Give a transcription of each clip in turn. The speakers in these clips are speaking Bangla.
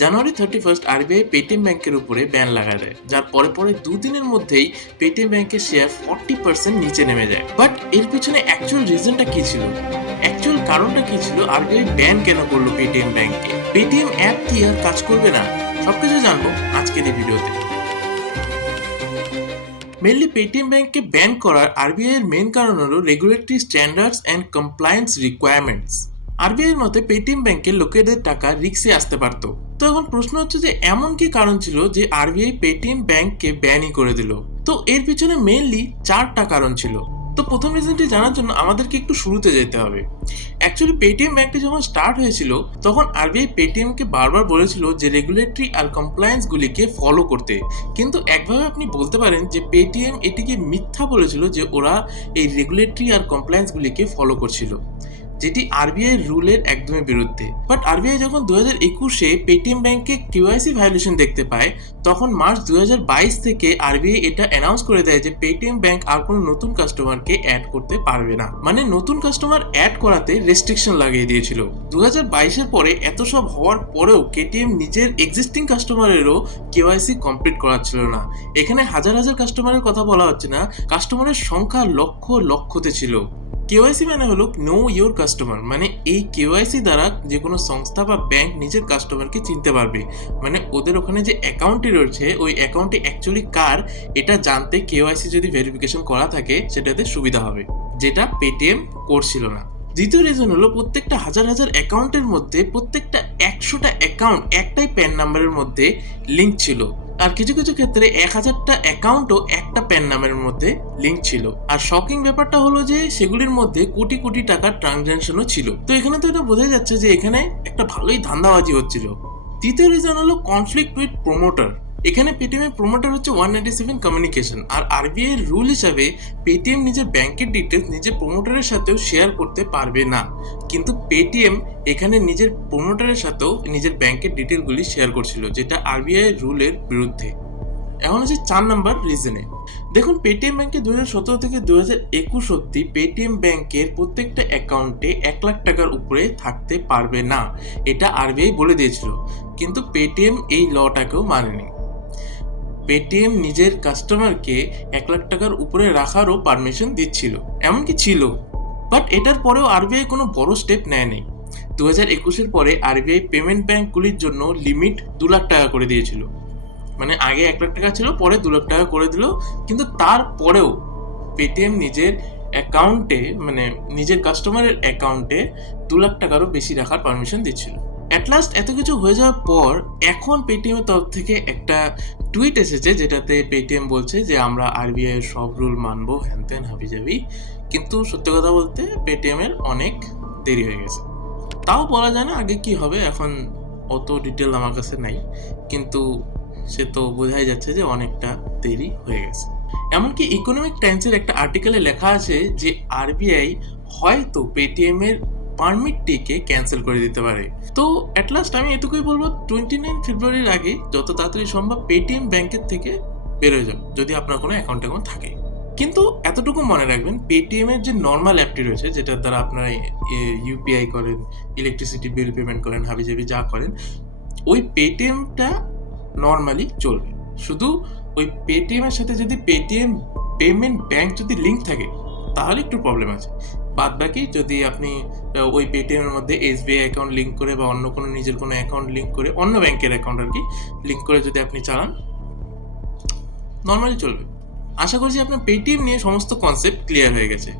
জানুয়ারি 31 আরবিআই পেটিএম ব্যাংকের উপরে ব্যান লাগায় দেয়, যার পরে পরে দুদিনের মধ্যেই পেটিএম ব্যাংকের শেয়ার 40% নিচে নেমে যায়। বাট এর পিছনে অ্যাকচুয়াল রিজনটা কি ছিল? অ্যাকচুয়াল কারণটা কি ছিল? আরবিআই ব্যান কেন করলো পেটিএম ব্যাংকে? পেটিএম অ্যাপ কি আর কাজ করবে না? সবকিছু জানবো আজকের এই ভিডিওতে। মেনলি পেটিএম ব্যাংককে ব্যান করার আরবিআই এর মেন কারণ হলো regulatory standards and compliance requirements. RBI এর মতে পেটিএম ব্যাংকের লোকেদের টাকা রিস্কে আসতে পারত। তো এখন প্রশ্ন হচ্ছে যে এমন কি কারণ ছিল যে আরবিআই পেটিএম ব্যাংককে ব্যানই করে দিল? তো এর পিছনে মেনলি 4টা কারণ ছিল। তো প্রথম রিজনটি জানার জন্য আমাদেরকে একটু শুরুতে যেতে হবে। অ্যাকচুয়ালি পেটিএম ব্যাংকটি যখন স্টার্ট হয়েছিল তখন আরবিআই পেটিএমকে বারবার বলেছিল যে রেগুলেটরি আর কমপ্লায়েন্সগুলিকে ফলো করতে। কিন্তু একভাবে আপনি বলতে পারেন যে পেটিএম এটিকে মিথ্যা বলেছিল যে ওরা এই রেগুলেটরি আর কমপ্লায়েন্সগুলিকে ফলো করছিল, যেটি আরবিআই রুলের একদমই বিরুদ্ধে। বাট আরবিআই যখন 2021-এ পেটিএম ব্যাংকে কেওয়াইসি ভায়োলেশন দেখতে পায়, তখন মার্চ 2022 থেকে আরবিআই এটা অ্যানাউন্স করে দেয় যে পেটিএম ব্যাংক আর কোনো নতুন কাস্টমারকে অ্যাড করতে পারবে না। মানে নতুন কাস্টমার অ্যাড করাতে রেস্ট্রিকশন লাগিয়ে দিয়েছিল। 2022-এর পরে এত সব হওয়ার পরেও কেটিএম নিজের এক্সিস্টিং কাস্টমারেরও কেওয়াইসি কমপ্লিট করাচ্ছিল না। এখানে হাজার হাজার কাস্টমারের কথা বলা হচ্ছে না, কাস্টমারের সংখ্যা লক্ষতে ছিল। কেওয়াইসি মানে হলো নো ইয়োর কাস্টমার, মানে এই কেওয়াইসি দ্বারা যে কোনো সংস্থা বা ব্যাংক নিজের কাস্টমারকে চিনতে পারবে। মানে ওদের ওখানে যে অ্যাকাউন্টটি রয়েছে ওই অ্যাকাউন্টটি অ্যাকচুয়ালি কার এটা জানতে কেওয়াইসি যদি ভেরিফিকেশন করা থাকে সেটাতে সুবিধা হবে, যেটা পেটিএম করছিল না। দ্বিতীয় রিজন হলো প্রত্যেকটা হাজার হাজার অ্যাকাউন্টের মধ্যে প্রত্যেকটা 100টা অ্যাকাউন্ট একটাই প্যান নাম্বারের মধ্যে লিঙ্ক ছিল, আর কিছু কিছু ক্ষেত্রে 1000টা অ্যাকাউন্টও একটা প্যান নাম্বারের মধ্যে লিঙ্ক ছিল। আর শকিং ব্যাপারটা হলো যে সেগুলির মধ্যে কোটি কোটি টাকার ট্রানজাকশনও ছিল। তো এখানে তো এটা বোঝা যাচ্ছে যে এখানে একটা ভালোই ধান্দাবাজি হচ্ছিল। তৃতীয় রিজন হলো কনফ্লিক্ট উইথ প্রমোটার। এখানে পেটিএম এর প্রমোটার হচ্ছে 197 কমিউনিকেশন, আর আরবিআই এর রুল হিসাবে পেটিএম নিজের ব্যাংকের ডিটেলস নিজের প্রমোটারের সাথেও শেয়ার করতে পারবে না। কিন্তু পেটিএম এখানে নিজের প্রমোটারের সাথেও নিজের ব্যাংকের ডিটেলগুলি শেয়ার করছিল, যেটা আরবিআই এর রুলের বিরুদ্ধে। এখন হচ্ছে 4 নাম্বার রিজনে। দেখুন, পেটিএম ব্যাংকে 2017 থেকে 2021 অব্দি পেটিএম ব্যাংকের প্রত্যেকটা অ্যাকাউন্টে 1 লাখ টাকার উপরে থাকতে পারবে না, এটা আরবিআই বলে দিয়েছিল। কিন্তু পেটিএম এই লটাকেও মানেনি। পেটিএম নিজের কাস্টমারকে 1 লাখ টাকার উপরে রাখারও পারমিশন দিচ্ছিল, এমনকি ছিল। বাট এটার পরেও আরবিআই কোনো বড় স্টেপ নেয়নি। 2021-এর পরে আরবিআই পেমেন্ট ব্যাংকগুলির জন্য লিমিট 2 লাখ টাকা করে দিয়েছিল। মানে আগে 1 লাখ টাকা ছিল, পরে 2 লাখ টাকা করে দিল। কিন্তু তারপরেও পেটিএম নিজের অ্যাকাউন্টে, মানে নিজের কাস্টমারের অ্যাকাউন্টে 2 লাখ টাকারও বেশি রাখার পারমিশন দিচ্ছিল। অ্যাট লাস্ট এত কিছু হয়ে যাওয়ার পর এখন পেটিএমের তরফ থেকে একটা টুইট এসেছে, যেটাতে পেটিএম বলছে যে আমরা আরবিআই এর সব রুল মানবো, হ্যান ত্যান হাবিজাবি। কিন্তু সত্যি কথা বলতে পেটিএম এর অনেক দেরি হয়ে গেছে। তাও বলা যায় না আগে কি হবে, এখন অত ডিটেল আমার কাছে নাই, কিন্তু সে তো বোঝাই যাচ্ছে যে অনেকটা দেরি হয়ে গেছে। এমনকি ইকোনমিক টাইমসের একটা আর্টিকেলে লেখা আছে যে আরবিআই হয়তো পেটিএম এর পারমিটটিকে ক্যান্সেল করে দিতে পারে। তো অ্যাট লাস্ট আমি এটুকুই বলবো, 29 ফেব্রুয়ারির আগে যত তাড়াতাড়ি সম্ভব পেটিএম ব্যাংকের থেকে বেরোয় যান, যদি আপনার কোনো অ্যাকাউন্ট থাকে। কিন্তু এতটুকু মনে রাখবেন, পেটিএম এর যে নর্মাল অ্যাপটি রয়েছে, যেটার দ্বারা আপনারা ইউপিআই করেন, ইলেকট্রিসিটি বিল পেমেন্ট করেন, হাবিজাবি যা করেন, ওই পেটিএমটা নর্মালি চলবে। শুধু ওই পেটিএম এর সাথে যদি পেটিএম পেমেন্ট ব্যাংক যদি লিঙ্ক থাকে তাহলে একটু প্রবলেম আছে। বাদ বাকি যদি আপনি ওই পেটিএম এর মধ্যে এসবিআই অ্যাকাউন্ট লিঙ্ক করে বা অন্য কোনো নিজের কোনো অ্যাকাউন্ট লিঙ্ক করে, অন্য ব্যাংকের অ্যাকাউন্ট আর কি লিঙ্ক করে যদি আপনি চালান, নর্মালি চলবে। আশা করছি আপনার পেটিএম নিয়ে সমস্ত কনসেপ্ট ক্লিয়ার হয়ে গেছে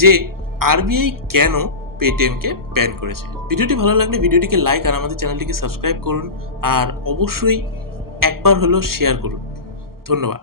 যে আরবিআই কেন পেটিএমকে ব্যান করেছে। ভিডিওটি ভালো লাগলে ভিডিওটিকে লাইক আর আমাদের চ্যানেলটিকে সাবস্ক্রাইব করুন, আর অবশ্যই একবার হলেও শেয়ার করুন। ধন্যবাদ।